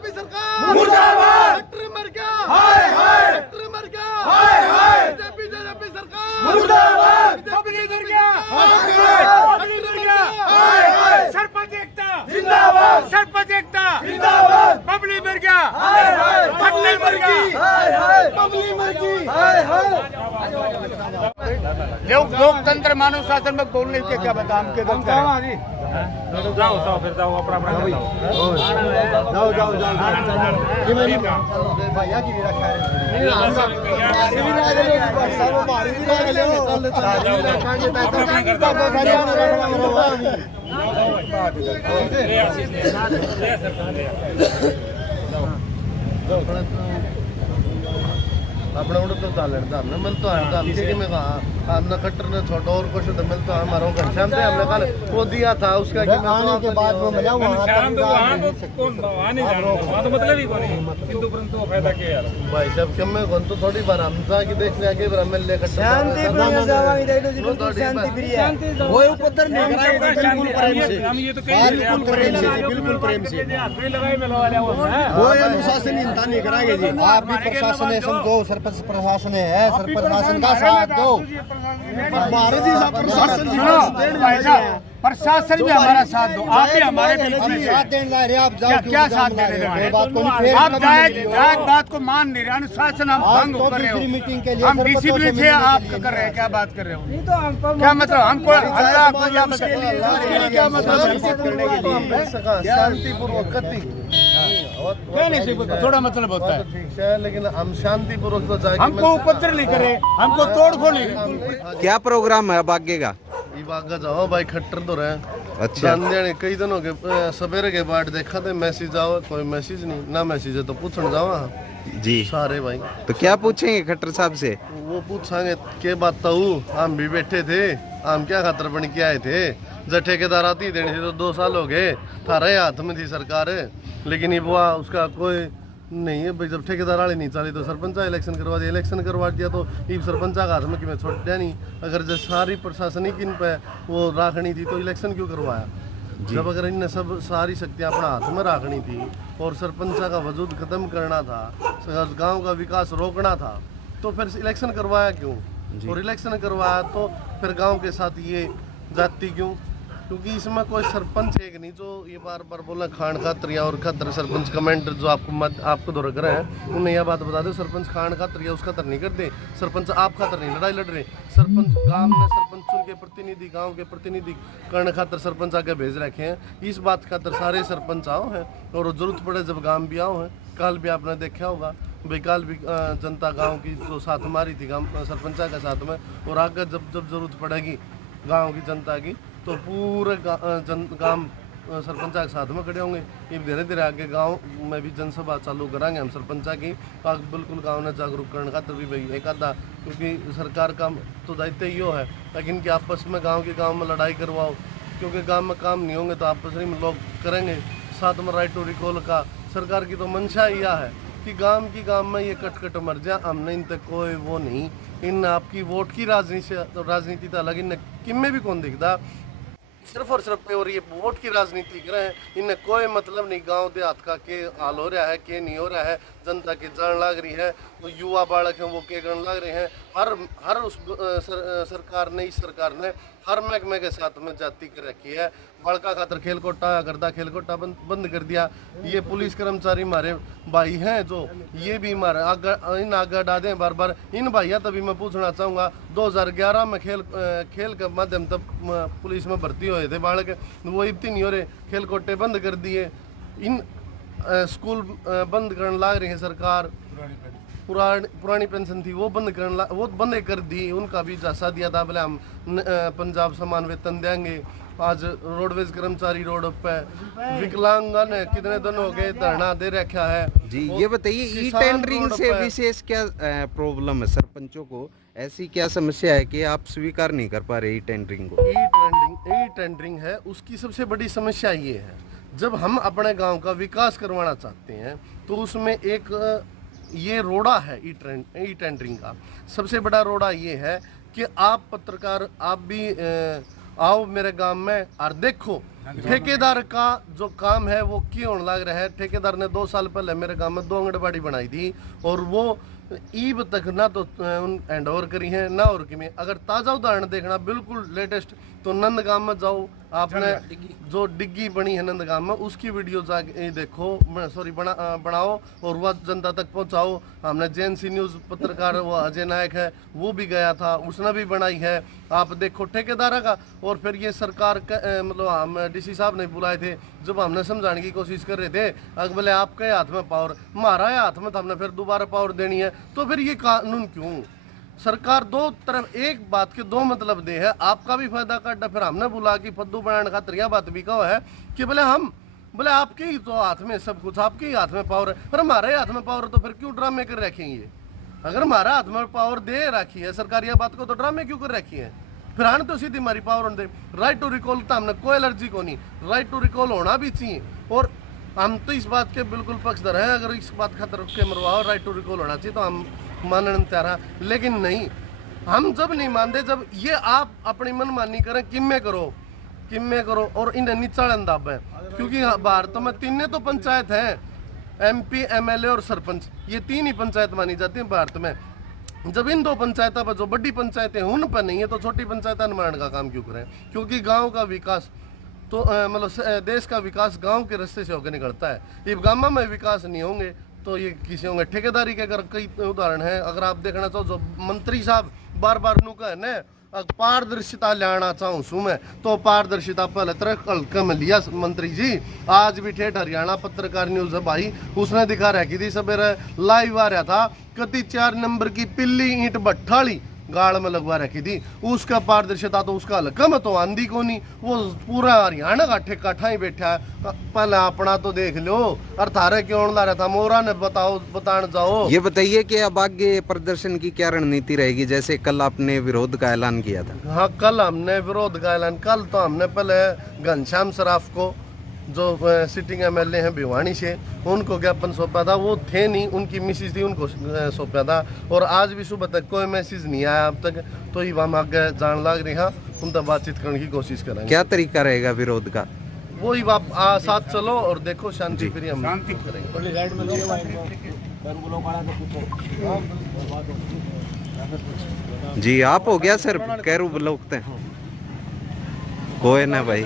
BJP सरकार मुर्दाबाद, doctor मर गया, हाय हाय, डॉक्टर मर गया, हाय हाय, बीजेपी सरकार मुर्दाबाद, पब्लिक मर गया, हाय हाय, पब्लिक मर गया, हाय हाय, सरपंच एकता जिंदाबाद, सरपंच एकता जिंदाबाद, पब्लिक मर गया, हाय हाय, पब्लिक मर गई, हाय हाय, पब्लिक मर गई, हाय हाय। लोकतंत्र मानव शासन में बोलने के क्या बता हम के जाओ फिर जाओ अपना अपना जाओ भैया की मेरा अपना उड़ तो चालन था हमने मिल तो हम कि मैं कहा हमने खट्टर ने छोटा और कुछ तो मिल तो हमारा घनश्याम थे हमने कल वो दिया था उसका कि आने के बाद वो मिला वहां तो कौन आने जाना वहां तो मतलब ही कोई किंतु परंतु फायदा क्या यार भाई सब कम में कौन तो थोड़ी बार हम था कि देख ले के ब्रह्म ले खट्टर शांति प्रिय जावांगी देखो जी बिल्कुल शांति प्रिय वो उपद्र नहीं कराएगा बिल्कुल प्रेम से हम ये तो बिल्कुल प्रेम से बिल्कुल प्रेम से हाथ में लगाए में लगा लिया वो अनुशासन हिंसा नहीं कराएंगे जी आप भी प्रशासन है समझो सरपंच प्रशासन है सर प्रशासन का साथ दो भारत जी प्रशासन भी हमारा साथ दो आप भी हमारे बीच में साथ देने ला रहे आप जाओ क्या साथ दे रहे हैं आप जायज बात को मान नहीं रहे अनुशासन हम भंग कर रहे हो मीटिंग के लिए हम डिसिप्लिन से आप कर रहे हैं क्या बात कर रहे हो नहीं तो क्या मतलब हमको क्या मतलब शांतिपूर्वक थोड़ा मतलब होता है ठीक है लेकिन हम शांतिपूर्वक तो जाएंगे हमको उपद्रव नहीं करे हमको तोड़फोड़ नहीं क्या प्रोग्राम है अब आगे का आगे जाओ भाई खट्टर तो रहे अच्छा कई दिनों के सवेरे के बाद देखा थे मैसेज आओ कोई मैसेज नहीं ना मैसेज है तो पूछने जाओ जी सारे भाई तो क्या पूछेंगे खट्टर साहब से वो पूछांगे के बात तो हम भी बैठे थे हम क्या खातर बन के आए थे जब ठेकेदार आती देने से तो 2 साल हो गए थारे हाथ में थी सरकार लेकिन ये बुआ उसका कोई नहीं है भाई जब ठेकेदार वाले नहीं चले तो सरपंच इलेक्शन करवा दिया इलेक्शन करवा दिया तो ये सरपंच का हाथ में कि मैं छोड़ दिया नहीं अगर जब सारी प्रशासनिक इन पे वो राखनी थी तो इलेक्शन क्यों करवाया जब अगर इनने सब सारी शक्तियाँ अपना हाथ में रखनी थी और सरपंच का वजूद खत्म करना था गांव का विकास रोकना था तो फिर इलेक्शन करवाया क्यों और इलेक्शन करवाया तो फिर गांव के साथ ये जाति क्यों क्योंकि इसमें कोई सरपंच एक नहीं जो ये बार बार बोला खान खातर या और खातर सरपंच कमेंट जो आपको दो रख रहे हैं उन्हें यह बात बता दो सरपंच खान खातर या उसका तर नहीं करते सरपंच आप खातर नहीं लड़ाई लड़ रहे सरपंच गांव में सरपंच चुन के प्रतिनिधि गांव के प्रतिनिधि करने खातर सरपंच आके भेज रखे हैं इस बात खातर सारे सरपंच आओ हैं और जरूरत पड़े जब गांव भी आओ हैं कल भी आपने देखा होगा भाई कल भी जनता गाँव की जो साथ हमारी थी गाँव सरपंचा के साथ में और आगे जब जरूरत पड़ेगी गाँव की जनता की तो पूरे गांव सरपंचा के साथ में खड़े होंगे ये धीरे धीरे आगे गांव में भी जनसभा चालू कराएंगे हम सरपंचा की बिल्कुल गांव ने जागरूक करने का तभी भाई एक आधा क्योंकि सरकार का तो दायित्व यो है लेकिन कि आपस में गांव में लड़ाई करवाओ क्योंकि गांव में काम नहीं होंगे तो आपस में लोग करेंगे साथ में राइट टू रिकॉल का सरकार की तो मंशा यह है कि गांव में ये कट मर जाए हमने इन तक कोई वो नहीं इन आपकी वोट की राजनीति तो अलग इन किम भी कौन दिखता सिर्फ और सिर्फ और ये वोट की राजनीति कर रहे हैं इन्हें कोई मतलब नहीं गांव देहात का के हाल हो रहा है के नहीं हो रहा है जनता की जान लग रही है वो युवा बालक हैं वो के गण लग रहे हैं हर उस सरकार ने इस सरकार ने हर महकमे के साथ में जाति कर रखी है बड़का खातर खेल कोटा गर्दा खेल कोटा बंद कर दिया ये पुलिस कर्मचारी हमारे भाई हैं जो ये भी हमारे आगे डाल दें बार बार इन भैया तभी मैं पूछना चाहूँगा 2011 में खेल के माध्यम तक पुलिस में भर्ती हुए थे बालक वो इतनी नहीं हो रहे खेल कोटे बंद कर दिए इन स्कूल बंद करने लग रही है सरकार पुरानी पेंशन थी वो बंद कर दी उनका भी जासा दिया था बोले हम पंजाब समान वेतन देंगे आज रोडवेज कर्मचारी रोड पे विकलांगन कितने दिन हो गए धरना दे रखा है जी ये बताइए ई टेंडरिंग से विशेष क्या प्रॉब्लम है सरपंचों को ऐसी क्या समस्या है कि आप स्वीकार नहीं कर पा रहे ई टेंडरिंग को ई टेंडरिंग है उसकी सबसे बड़ी समस्या ये है जब हम अपने गांव का विकास करवाना चाहते हैं तो उसमें एक ये रोड़ा है ई टेंडरिंग का सबसे बड़ा रोड़ा ये है कि आप पत्रकार आप भी आओ मेरे गांव में और देखो ठेकेदार का जो काम है वो क्यों होने लग रहा है। ठेकेदार ने 2 साल पहले मेरे गांव में 2 आंगनबाड़ी बनाई थी और वो ईब तक ना तो हैंड ओवर करी है ना और की में। अगर ताज़ा उदाहरण देखना बिल्कुल लेटेस्ट तो नंदगांव में जाओ, आपने जो डिग्गी बनी है नंदगांव में उसकी वीडियो जाके देखो, सॉरी बनाओ और वह जनता तक पहुंचाओ। हमने जेएनसी न्यूज़ पत्रकार वो अजय नायक है वो भी गया था, उसने भी बनाई है। आप देखो ठेकेदार का। और फिर ये सरकार का मतलब हम डीसी साहब ने बुलाए थे जब हमने समझाने की कोशिश कर रहे थे, अगर बोले आपके हाथ में पावर, हमारा हाथ में, तो हमने फिर दोबारा पावर देनी है। तो फिर ये कानून क्यों? सरकार दो तरफ एक बात के दो मतलब दे है, आपका भी फायदा काटा। फिर हमने बोला कि फद्दू बनाने खातिर यह बात भी कहो है कि बोले आपके ही तो हाथ में सब कुछ, आपके ही हाथ में पावर है। पर हमारे हाथ में पावर तो फिर क्यों ड्रामे कर रखेंगे? अगर हमारा हाथ में पावर दे रखी है सरकार यह बात को, तो ड्रामे क्यों कर रखी है? फिर आने तो सीधी हमारी पावर दे। राइट टू रिकॉल तो हमने कोई एलर्जी को नहीं, राइट टू रिकॉल होना भी चाहिए। और हम तो इस बात के बिल्कुल पक्षधर हैं, अगर इस बात खातर के मरवाओ राइट टू रिकॉल होना चाहिए तो हम मानने तैयार हैं। लेकिन नहीं, हम जब नहीं मानते जब ये आप अपनी मनमानी करें, किम्मे करो और इन्हें निचाड़न दाबें। क्योंकि भारत में 3 तो पंचायत हैं, MP, MLA और सरपंच, ये 3 ही पंचायत मानी जाती है भारत में। जब इन 2 पंचायतों पर जो बड़ी पंचायतें उन पर नहीं है तो छोटी पंचायत निर्माण का काम क्यों करें? क्योंकि गांव का विकास तो मतलब देश का विकास गांव के रास्ते से होकर निकलता है। ये गांव में विकास नहीं होंगे तो ये किसी होंगे। ठेकेदारी के अगर कई उदाहरण हैं, अगर आप देखना चाहो जो मंत्री साहब बार बार नु कहे न पारदर्शिता लाना चाहूँ सू मैं, तो पारदर्शिता पहले तरह हल्का में लिया मंत्री जी। आज भी ठेठ हरियाणा पत्रकार न्यूज़ है भाई, उसने दिखा रखी थी सवेरे लाइव आ रहा था, कति 4 नंबर की पिल्ली ईंट भट्ठाली गाड़ में लगवा रखी थी। उसका पारदर्शिता तो उसका हल्का में तो आंधी को नहीं, वो पूरा हरियाणा का ठेका ठाई बैठा है। पहले अपना तो देख लो। और थारे क्यों ला रहा था मोरा ने बताने जाओ। ये बताइए कि अब आगे प्रदर्शन की क्या रणनीति रहेगी? जैसे कल आपने विरोध का ऐलान किया था। हाँ, कल हमने विरोध का ऐलान, कल तो हमने पहले घनश्याम सराफ को जो सिटिंग MLA हैं भिवानी से, उनको ज्ञापन सौंपा था। वो थे नहीं, उनकी मिसिज थी, उनको सौंपा था। और आज भी सुबह तक कोई मैसेज नहीं आया अब तक, तो ये हम आगे जान लग रही हैं, उनसे बातचीत करने की कोशिश करेंगे। क्या तरीका रहेगा विरोध का? वही आप साथ चलो और देखो शांति प्रिय हम करेंगे। जी आप हो गया सर कैरू ब्लॉक ते कोई ना भाई।